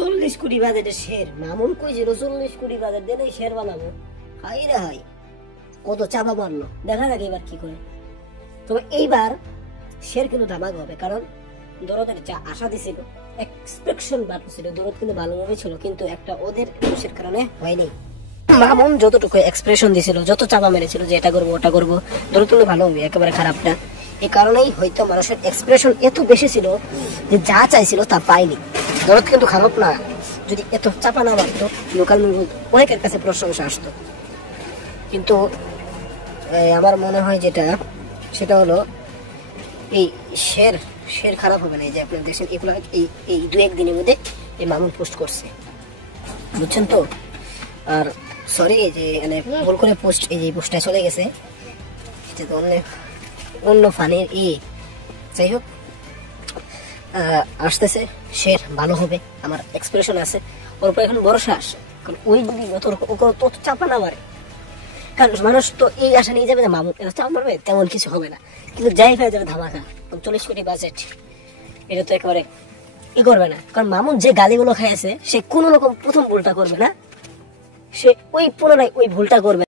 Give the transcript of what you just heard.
40 কোটি বাজেটের শের মামুন কইছিল 40 কোটি বাজেট দিলে শের বানাবো। হাই রে হাই, কত চাপা মারলো, দেখা যাক এবার কি করে। তবে এইবার শের কিন্তু ধামাকা হবে, কারণ দরদের যা আশা দিছিল, এক্সপেকশন ভালো ছিল, দরদ কিন্তু ভালোভাবে ছিল, কিন্তু একটা ওদের দোষের কারণে হয়নি। মামুন যতটুকু এক্সপ্রেশন দিছিল, যত চাপা মেরেছিল যে এটা করবো ওটা করবো, দরদ কিন্তু ভালো হবে, একেবারে খারাপ না। এই কারণেই হয়তো মানুষের এক্সপ্রেশন এত বেশি ছিল যে যা চাইছিল তা পায়নি। দরদ কিন্তু খারাপ না, যদি এত চাপা না মারতো লোকাল মুভি অনেকের কাছে প্রশংসা আসতো। কিন্তু আমার মনে হয় যেটা, সেটা হলো এই শের খারাপ হবে না। এই যে আপনার দেশের এগুলো এই 2-1 দিনের মধ্যে এই মামুন পোস্ট করছে, বুঝছেন তো। আর সরি যে মানে ভুল করে পোস্ট, এই যে পোস্টটা চলে গেছে, এটা তো অন্য ফানের যাই হোক আসতেছে, শের ভালো হবে, আমার এক্সপ্রেশন আছে, ওর উপর এখন ভরসা আসে। কারণ ওই যদি তত চাপা না মারে, কারণ মানুষ তো এই আশা নিয়ে যাবে যে মামুন এত চাপ মারবে, তেমন কিছু হবে না। কিন্তু যাই পেয়ে যাবে ধামাকা, 40 কোটি বাজেট, এটা তো একেবারে করবে না। কারণ মামুন যে গালিগুলো খাইছে, সে কোনো রকম প্রথম ভুলটা করবে না, সে ওই পুনরায় ওই ভুলটা করবে।